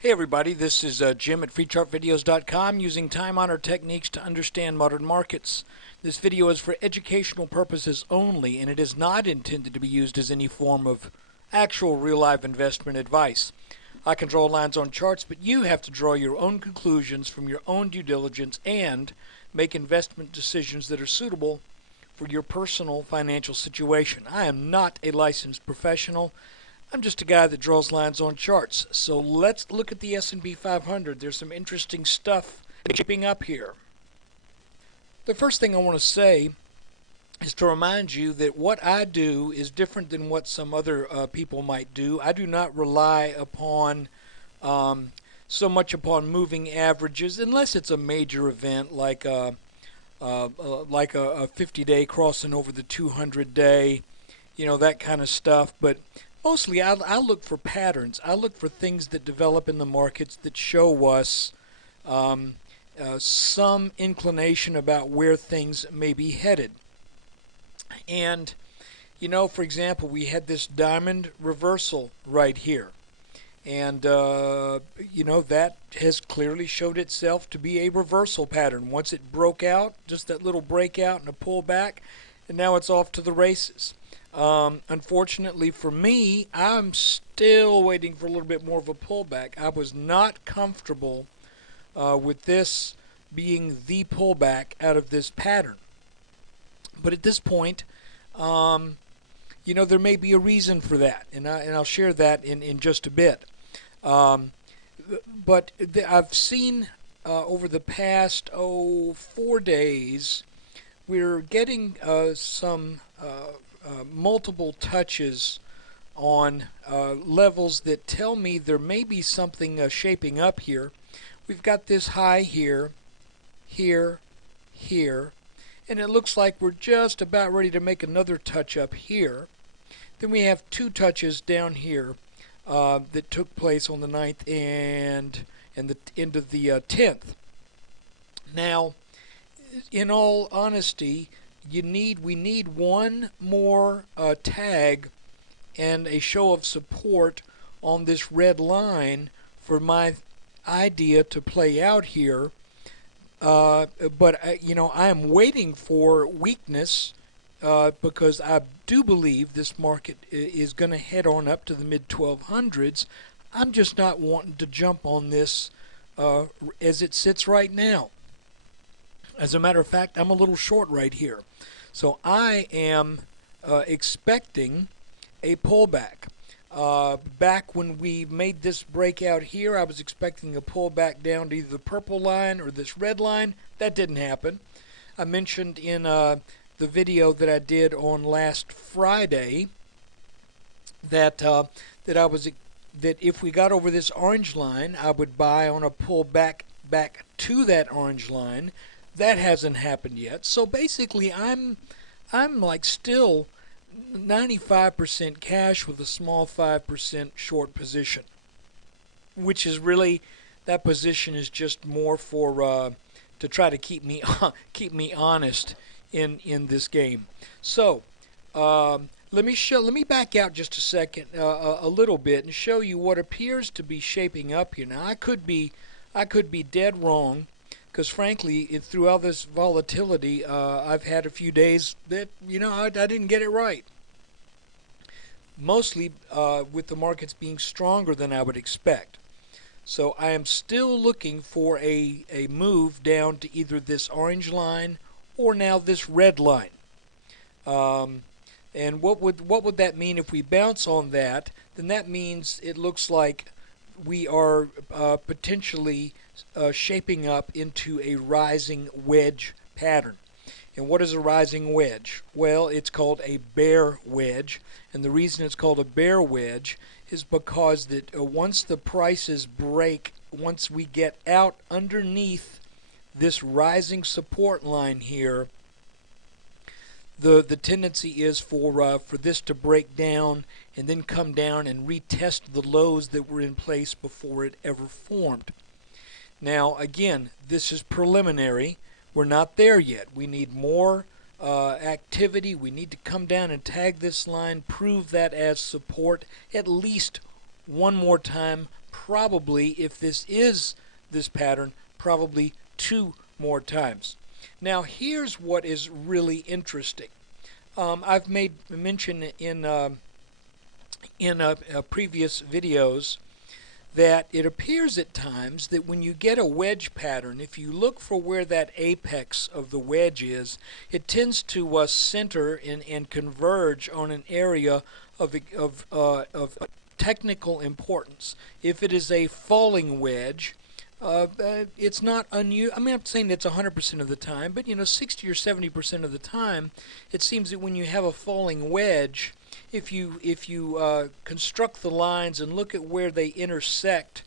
Hey everybody, this is Jim at FreeChartVideos.com using time-honored techniques to understand modern markets. This video is for educational purposes only, and it is not intended to be used as any form of actual real-life investment advice. I can draw lines on charts, but you have to draw your own conclusions from your own due diligence and make investment decisions that are suitable for your personal financial situation. I am not a licensed professional. I'm just a guy that draws lines on charts. So let's look at the S&P 500. There's some interesting stuff shaping up here. The first thing I want to say is to remind you that what I do is different than what some other people might do. I do not rely upon so much upon moving averages unless it's a major event like a 50-day crossing over the 200-day, that kind of stuff. But mostly, I look for patterns. I look for things that develop in the markets that show us some inclination about where things may be headed. And, for example, we had this diamond reversal right here. And, that has clearly showed itself to be a reversal pattern. Once it broke out, just that little breakout and a pullback, and now it's off to the races. Unfortunately for me, I'm still waiting for a little bit more of a pullback. I was not comfortable with this being the pullback out of this pattern. But at this point, there may be a reason for that, and I'll share that in just a bit. But I've seen over the past 4 days, we're getting some multiple touches on levels that tell me there may be something shaping up here. We've got this high here, here, here, and it looks like we're just about ready to make another touch up here. Then we have two touches down here that took place on the 9th and the end of the 10th. Now, in all honesty, we need one more tag and a show of support on this red line for my idea to play out here. But I am waiting for weakness because I do believe this market is going to head on up to the mid-1200s. I'm just not wanting to jump on this as it sits right now. As a matter of fact, I'm a little short right here. So I am expecting a pullback. Back when we made this breakout here, I was expecting a pullback down to either the purple line or this red line. That didn't happen. I mentioned in the video that I did on last Friday that that if we got over this orange line, I would buy on a pullback back to that orange line. That hasn't happened yet. So basically, I'm like still 95% cash with a small 5% short position, which is really, that position is just more for to try to keep me honest in this game. So let me back out just a second, a little bit, and show you what appears to be shaping up here. Now I could be dead wrong, because frankly, through all this volatility, I've had a few days that I didn't get it right. Mostly with the markets being stronger than I would expect. So I am still looking for a move down to either this orange line or now this red line. And what would that mean if we bounce on that? Then that means it looks like we are potentially shaping up into a rising wedge pattern. And what is a rising wedge? Well, it's called a bear wedge, and the reason it's called a bear wedge is because that once the prices break, once we get out underneath this rising support line here, the tendency is for this to break down and then come down and retest the lows that were in place before it ever formed. Now, again, this is preliminary. We're not there yet. We need more activity. We need to come down and tag this line, prove that as support at least one more time probably, if this is this pattern, probably 2 more times. Now here's what is really interesting. I've made mention in previous videos that it appears at times that when you get a wedge pattern, if you look for where that apex of the wedge is, it tends to center and converge on an area of technical importance. If it is a falling wedge, it's not unusual. I mean, I'm saying it's 100% of the time, but 60 or 70% of the time, it seems that when you have a falling wedge, if you construct the lines and look at where they intersect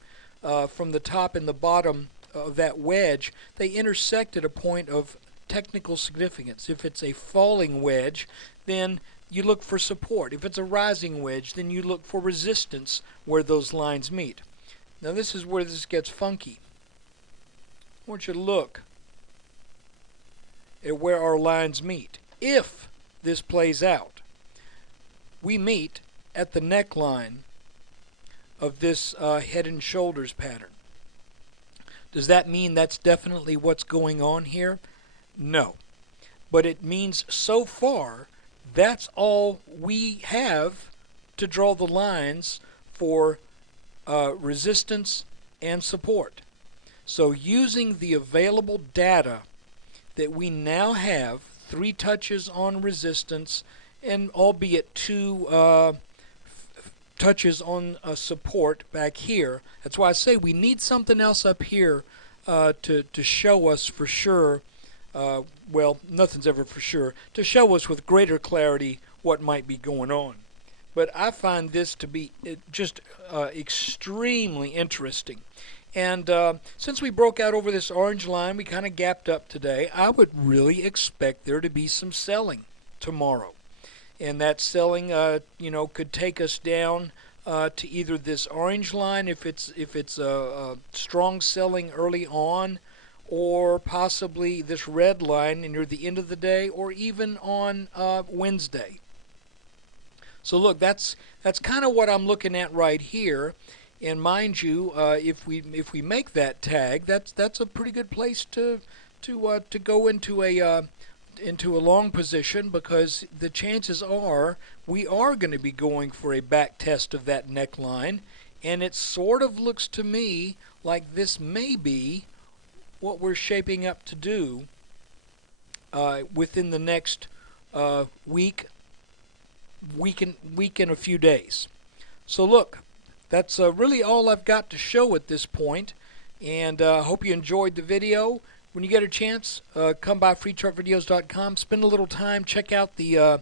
from the top and the bottom of that wedge, they intersect at a point of technical significance. If it's a falling wedge, then you look for support. If it's a rising wedge, then you look for resistance where those lines meet. Now this is where this gets funky. I want you to look at where our lines meet. If this plays out, we meet at the neckline of this head and shoulders pattern. Does that mean that's definitely what's going on here? No. But it means so far that's all we have to draw the lines for resistance and support. So using the available data that we now have, 3 touches on resistance and albeit 2 touches on support back here. That's why I say we need something else up here to show us for sure, well, nothing's ever for sure, to show us with greater clarity what might be going on. But I find this to be just extremely interesting. And since we broke out over this orange line, we kind of gapped up today. I would really expect there to be some selling tomorrow. And that selling, could take us down to either this orange line if it's a strong selling early on, or possibly this red line near the end of the day, or even on Wednesday. So look, that's kind of what I'm looking at right here. And mind you, if we make that tag, that's a pretty good place to go into a long position, because the chances are we are going to be going for a back test of that neckline, and it sort of looks to me like this may be what we're shaping up to do within the next week and a few days. So look, that's really all I've got to show at this point, and I hope you enjoyed the video. When you get a chance, come by freechartvideos.com, spend a little time, check out the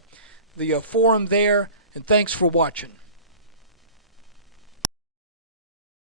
forum there, and thanks for watching.